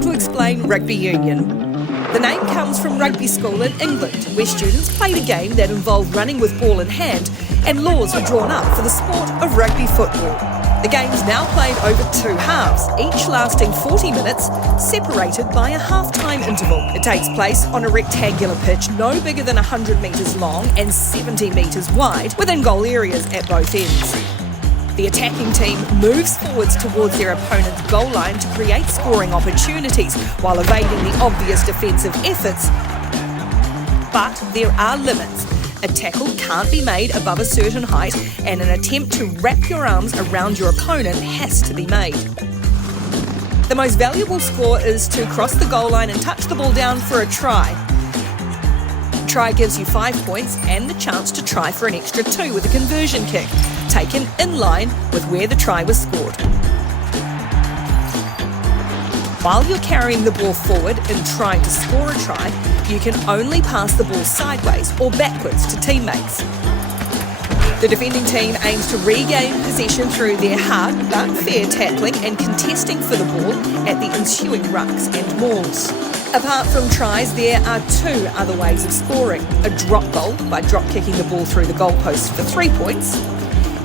how to explain rugby union. The name comes from rugby school in England, where students played a game that involved running with ball in hand, and laws were drawn up for the sport of rugby football. The game is now played over 2 halves, each lasting 40 minutes, separated by a half-time interval. It takes place on a rectangular pitch no bigger than 100 metres long and 70 metres wide, within goal areas at both ends. The attacking team moves forwards towards their opponent's goal line to create scoring opportunities while evading the obvious defensive efforts. But there are limits. A tackle can't be made above a certain height, and an attempt to wrap your arms around your opponent has to be made. The most valuable score is to cross the goal line and touch the ball down for a try. Try gives you 5 points and the chance to try for an extra 2 with a conversion kick, taken in line with where the try was scored. While you're carrying the ball forward and trying to score a try, you can only pass the ball sideways or backwards to teammates. The defending team aims to regain possession through their hard but fair tackling and contesting for the ball at the ensuing rucks and mauls. Apart from tries, there are 2 other ways of scoring: a drop goal by drop kicking the ball through the goalpost for 3 points,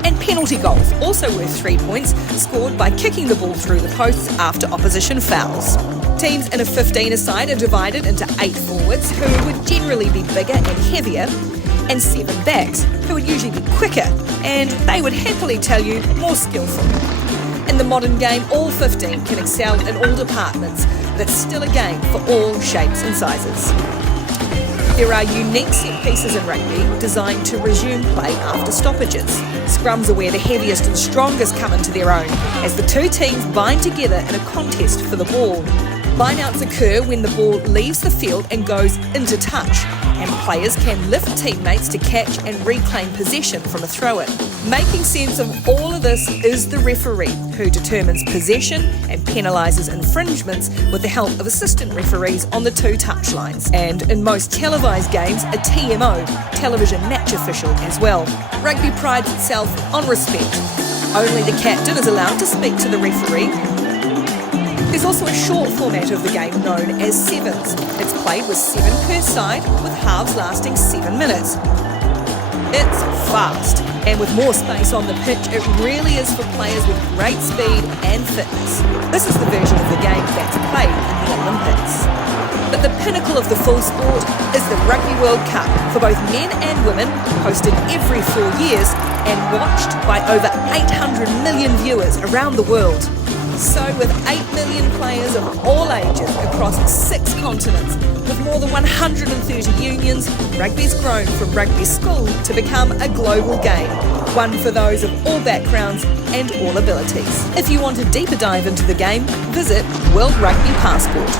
and penalty goals, also worth 3 points, scored by kicking the ball through the posts after opposition fouls. Teams in a 15-a-side are divided into 8 forwards, who would generally be bigger and heavier, and 7 backs, who would usually be quicker, and they would happily tell you more skillful. In the modern game, all 15 can excel in all departments, but it's still a game for all shapes and sizes. There are unique set pieces in rugby designed to resume play after stoppages. Scrums are where the heaviest and strongest come into their own, as the 2 teams bind together in a contest for the ball. Line-outs occur when the ball leaves the field and goes into touch, and players can lift teammates to catch and reclaim possession from a throw-in. Making sense of all of this is the referee, who determines possession and penalises infringements with the help of assistant referees on the 2 touchlines, and in most televised games, a TMO, television match official, as well. Rugby prides itself on respect. Only the captain is allowed to speak to the referee. There's also a short format of the game known as sevens. It's played with 7 per side, with halves lasting 7 minutes. It's fast, and with more space on the pitch, it really is for players with great speed and fitness. This is the version of the game that's played in the Olympics. But the pinnacle of the full sport is the Rugby World Cup, for both men and women, hosted every 4 years and watched by over 800 million viewers around the world. So with 8 million players of all ages across 6 continents, with more than 130 unions, rugby's grown from rugby school to become a global game, one for those of all backgrounds and all abilities. If you want a deeper dive into the game, visit World Rugby Passport.